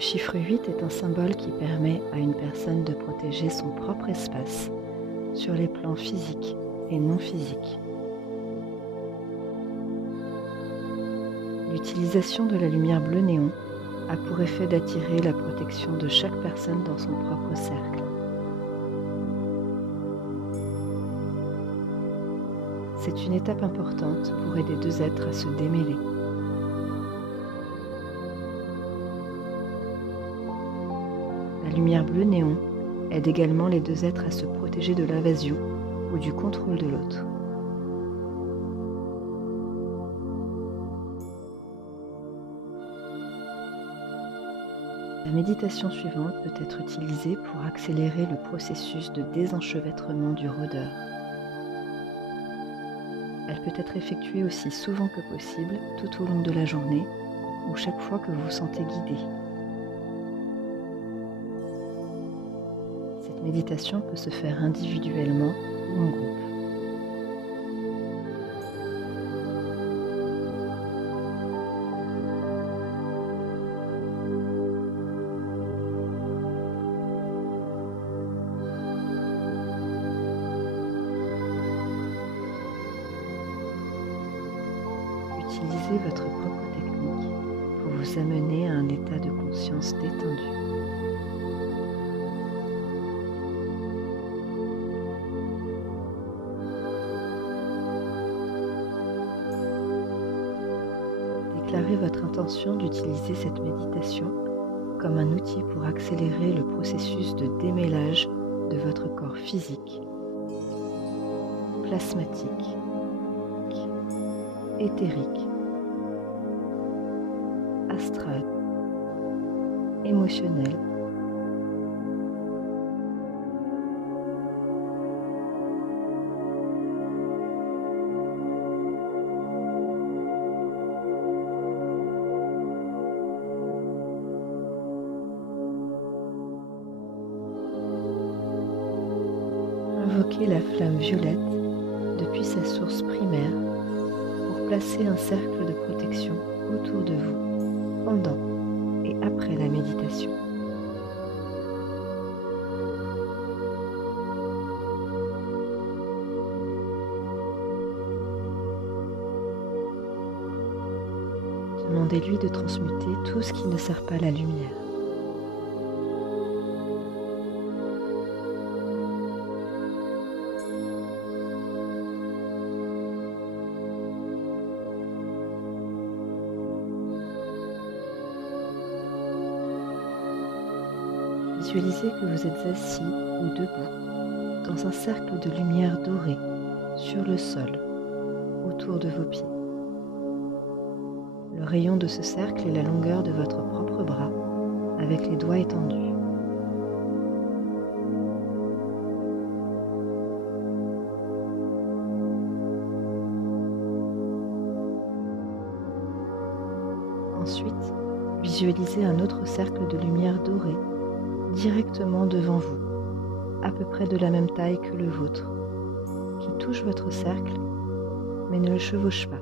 Le chiffre 8 est un symbole qui permet à une personne de protéger son propre espace sur les plans physiques et non physiques. L'utilisation de la lumière bleu néon a pour effet d'attirer la protection de chaque personne dans son propre cercle. C'est une étape importante pour aider deux êtres à se démêler. La lumière bleu néon aide également les deux êtres à se protéger de l'invasion ou du contrôle de l'autre. La méditation suivante peut être utilisée pour accélérer le processus de désenchevêtrement du rôdeur. Elle peut être effectuée aussi souvent que possible tout au long de la journée ou chaque fois que vous vous sentez guidé. Cette méditation peut se faire individuellement ou en groupe. Utilisez votre propre technique pour vous amener à un état de conscience détendu. Déclarez votre intention d'utiliser cette méditation comme un outil pour accélérer le processus de démêlage de votre corps physique, plasmatique, éthérique, astral, émotionnel, invoquez la flamme violette depuis sa source primaire pour placer un cercle de protection autour de vous pendant et après la méditation. Demandez-lui de transmuter tout ce qui ne sert pas la lumière. Visualisez que vous êtes assis ou debout dans un cercle de lumière dorée sur le sol, autour de vos pieds. Le rayon de ce cercle est la longueur de votre propre bras, avec les doigts étendus. Ensuite, visualisez un autre cercle de lumière dorée directement devant vous, à peu près de la même taille que le vôtre, qui touche votre cercle, mais ne le chevauche pas.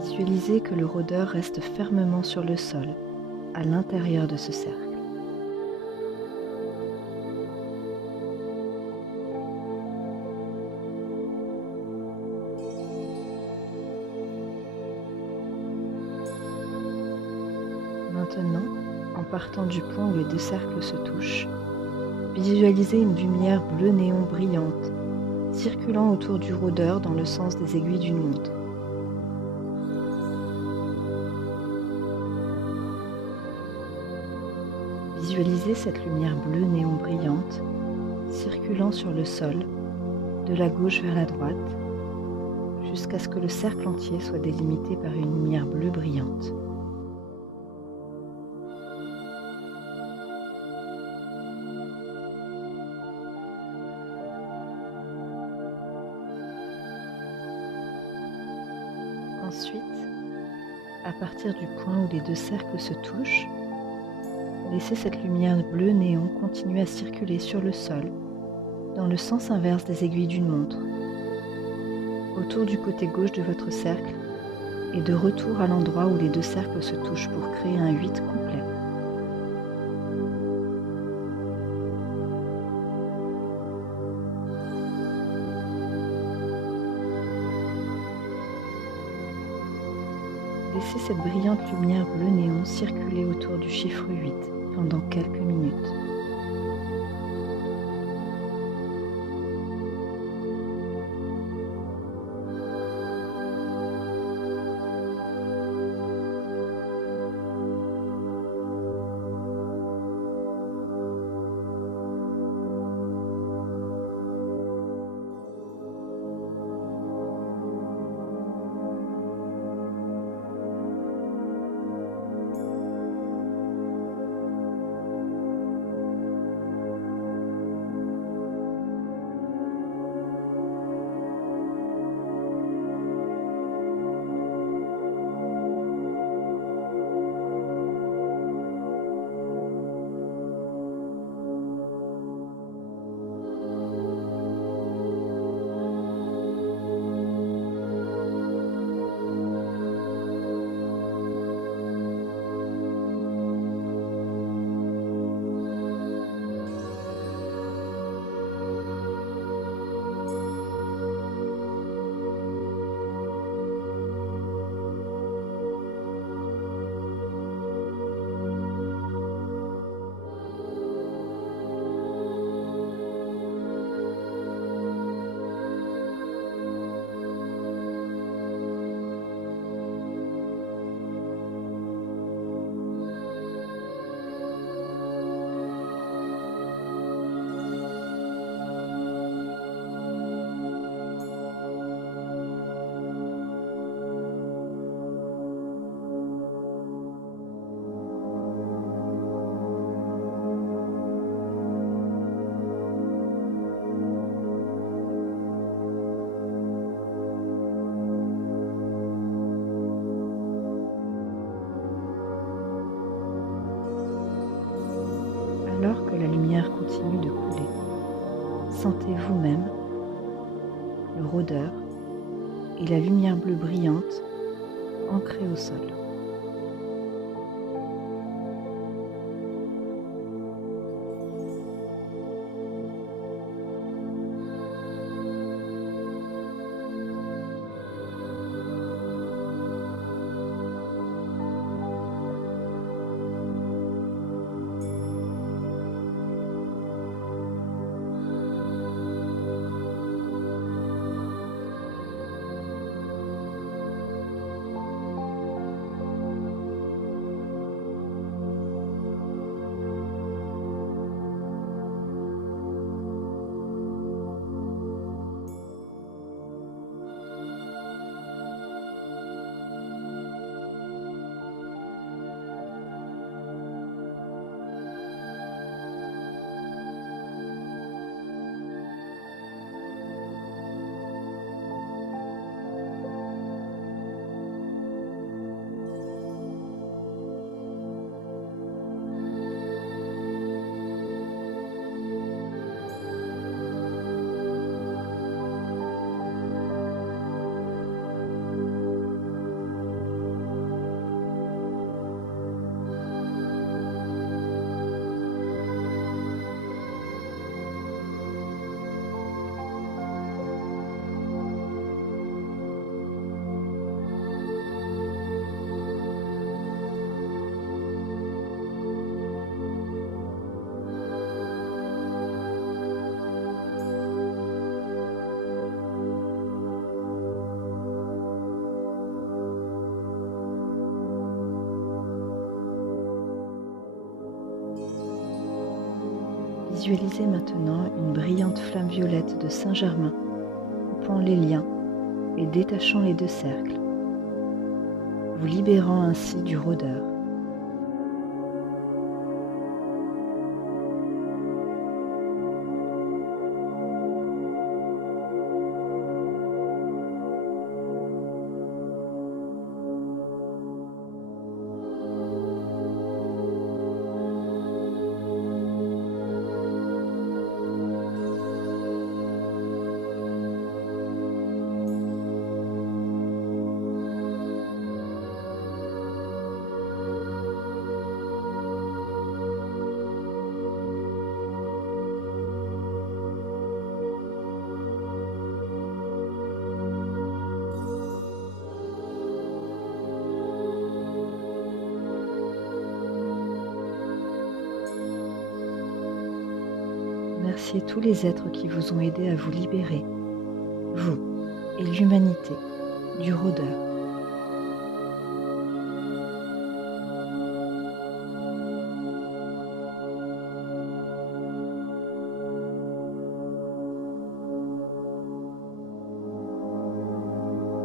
Visualisez que le rôdeur reste fermement sur le sol, à l'intérieur de ce cercle. Maintenant, en partant du point où les deux cercles se touchent, visualisez une lumière bleu néon brillante circulant autour du rôdeur dans le sens des aiguilles d'une montre. Visualisez cette lumière bleu néon brillante circulant sur le sol, de la gauche vers la droite, jusqu'à ce que le cercle entier soit délimité par une lumière bleue brillante. Ensuite, à partir du point où les deux cercles se touchent, laissez cette lumière bleue néon continuer à circuler sur le sol, dans le sens inverse des aiguilles d'une montre. autour du côté gauche de votre cercle et de retour à l'endroit où les deux cercles se touchent pour créer un 8 complet. Laissez cette brillante lumière bleu néon circuler autour du chiffre 8 pendant quelques minutes. Alors que la lumière continue de couler, sentez vous-même le rôdeur et la lumière bleue brillante ancrée au sol. Visualisez maintenant une brillante flamme violette de Saint-Germain, coupant les liens et détachant les deux cercles, vous libérant ainsi du rôdeur. remerciez tous les êtres qui vous ont aidé à vous libérer, vous et l'humanité, du rôdeur.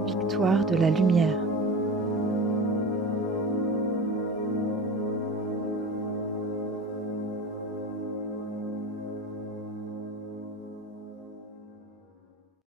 Victoire de la lumière.